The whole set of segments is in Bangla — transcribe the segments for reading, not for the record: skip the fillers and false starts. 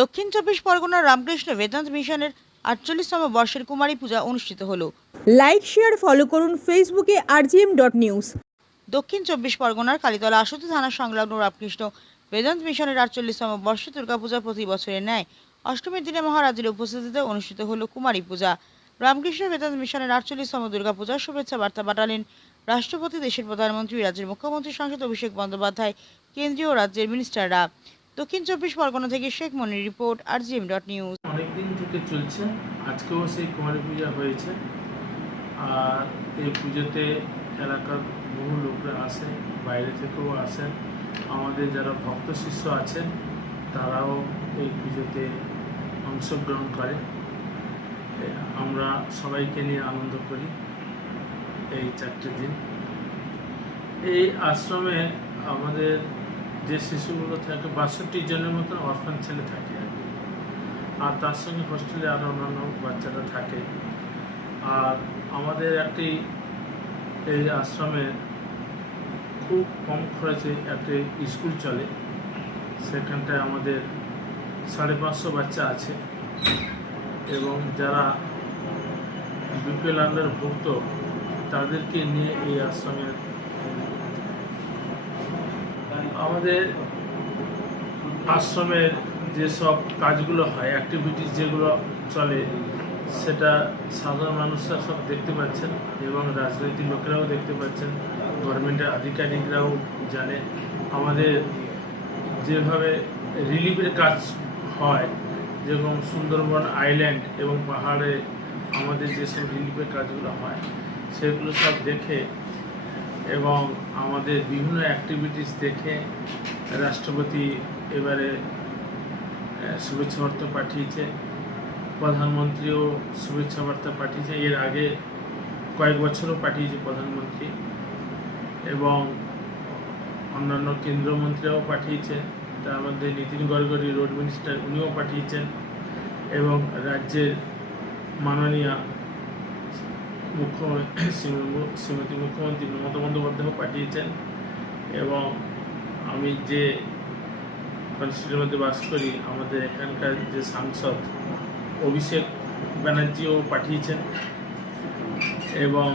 দক্ষিণ চব্বিশ পরগনার রামকৃষ্ণ বেদান্ত মিশনের ৪৮তম বর্ষের কুমারী পূজা অনুষ্ঠিত হলো। লাইক শেয়ার ফলো করুন ফেসবুকে rgm.news। দক্ষিণ চব্বিশ পরগনার কালীতলা আশুতি থানা সংলগ্ন রামকৃষ্ণ বেদান্ত মিশনের ৪৮তম বর্ষে দুর্গাপূজা প্রতি বছরের ন্যায় অষ্টমীর দিনে মহারাজের উপস্থিতিতে অনুষ্ঠিত হলো কুমারী পূজা। রামকৃষ্ণ বেদান্ত মিশনের ৪৮তম দুর্গাপূজার শুভেচ্ছা বার্তা পাঠালেন রাষ্ট্রপতি, দেশের প্রধানমন্ত্রী, রাজ্যের মুখ্যমন্ত্রী, সাংসদ অভিষেক বন্দ্যোপাধ্যায়, কেন্দ্রীয় ও রাজ্যের মিনিস্টাররা। দক্ষিণ চব্বিশ পরগনা থেকে শেখ মনির রিপোর্ট, rgm.news। অনেকদিন থেকে চলছে, আজকেও সেই কুমারী পূজা হয়েছে। আর এই পুজোতে এলাকার বহু লোকরা আসেন, বাইরে থেকেও আসেন। আমাদের যারা ভক্ত শিষ্য আছেন তারাও এই পুজোতে অংশগ্রহণ করে। আমরা সবাইকে নিয়ে আনন্দ করি এই 4টে দিন। এই আশ্রমে আমাদের যে শিশুগুলো থাকে ৬২ জনের মতন অরফান ছেলে থাকে আর তার সঙ্গে হোস্টেলে আরও অন্যান্য বাচ্চারা থাকে। আর আমাদের একটি এই আশ্রমে খুব কম খরচে একটি স্কুল চলে, সেখানটায় আমাদের ৫৫০ বাচ্চা আছে এবং যারা বিপিএল আন্ডারভুক্ত তাদেরকে নিয়ে এই আশ্রমের আমাদের আশ্রমের যেসব কাজগুলো হয়, অ্যাক্টিভিটিস যেগুলো চলে, সেটা সাধারণ মানুষরা সব দেখতে পাচ্ছেন এবং রাজনৈতিক লোকেরাও দেখতে পাচ্ছেন, গভর্নমেন্টের আধিকারিকরাও জানে। আমাদের যেভাবে রিলিফের কাজ হয়, যেরকম সুন্দরবন আইল্যান্ড এবং পাহাড়ে আমাদের যেসব রিলিফের কাজগুলো হয় সেগুলো সব দেখে এবং আমাদের বিভিন্ন অ্যাক্টিভিটিস দেখে রাষ্ট্রপতি এবারে শুভেচ্ছা বার্তা পাঠিয়েছে, প্রধানমন্ত্রীও শুভেচ্ছা বার্তা পাঠিয়েছে। এর আগে কয়েক বছরও পাঠিয়েছে প্রধানমন্ত্রী এবং অন্যান্য কেন্দ্রীয় মন্ত্রীরাও পাঠিয়েছে। তার মধ্যে নীতিন গডকরি রোড মিনিস্টার, উনিও পাঠিয়েছেন এবং রাজ্যের মাননীয় শ্রীমতী মুখ্যমন্ত্রী মমতা বন্দ্যোপাধ্যায়ও পাঠিয়েছেন এবং আমি যে কনস্টিটিউয়েন্সির মধ্যে বাস করি, আমাদের এখানকার যে সাংসদ অভিষেক ব্যানার্জিও পাঠিয়েছেন এবং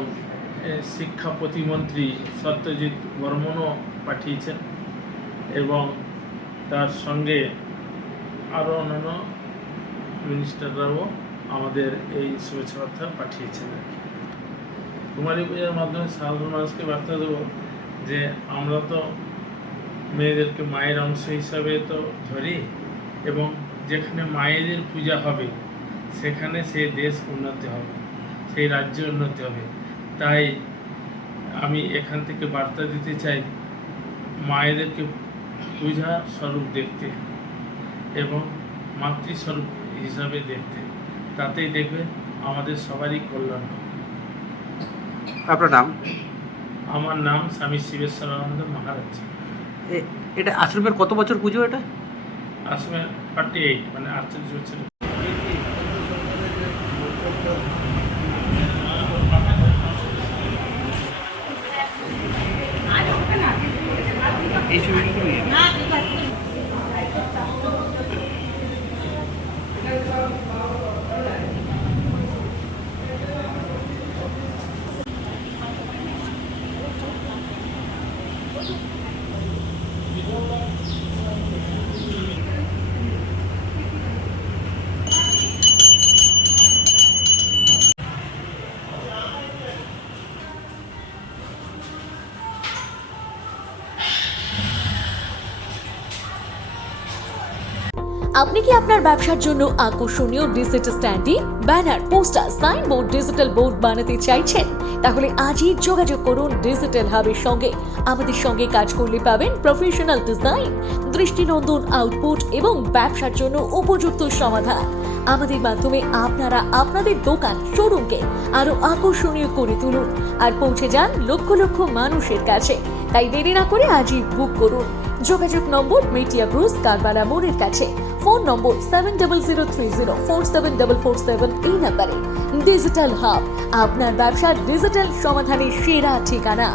শিক্ষা প্রতিমন্ত্রী সত্যজিৎ বর্মনও পাঠিয়েছেন এবং তার সঙ্গে আরও অন্যান্য মিনিস্টাররাও আমাদের এই শুভেচ্ছা বার্তা পাঠিয়েছেন। কুমারী পূজার মাধ্যমে সাধারণ মানুষকে বার্তা দেবো যে আমরা তো মেয়েদেরকে মায়ের অংশ হিসাবে তো ধরি এবং যেখানে মায়েদের পূজা হবে সেখানে সেই দেশ উন্নতি হবে, সেই রাজ্য উন্নতি হবে। তাই আমি এখান থেকে বার্তা দিতে চাই মায়েদেরকে পূজা স্বরূপ দেখতে এবং মাতৃস্বরূপ হিসাবে দেখতে, তাতেই দেখবে আমাদের সবারই কল্যাণ হবে। আপনার নাম? আমার নাম স্বামী শিবেশ্বরানন্দ মহারাজ। এটা আশ্রমের কত বছর পুজো? এটা আশ্রমের 48 মানে 48 বছর। এই ছবিগুলো আপনি কি আপনার ব্যবসার জন্য আকর্ষণীয় digital স্ট্যান্ডি, banner, poster, signboard, digital board বানাতে চাইছেন? তাহলে আজই যোগাযোগ করুন ডিজিটাল হাবের সঙ্গে। আমাদের সঙ্গে কাজ করলে পাবেন প্রফেশনাল ডিজাইন, দৃষ্টিনন্দন আউটপুট এবং ব্যবসার জন্য উপযুক্ত সমাধান। আমাদের মাধ্যমে আপনারা আপনাদের দোকান, শোরুমকে আরো আকর্ষণীয় করে তুলুন আর পৌঁছে যান লক্ষ লক্ষ মানুষের কাছে। তাই দেরি না করে আজই বুক করুন। যোগাযোগ নম্বর মেটিয়া ব্রুজ, কারবালা মোড়ের কাছে। ফোন নম্বর 7003047447 এই নাম্বারে। ডিজিটাল হাব, আপনার ব্যবসার ডিজিটাল সমাধানের সেরা ঠিকানা।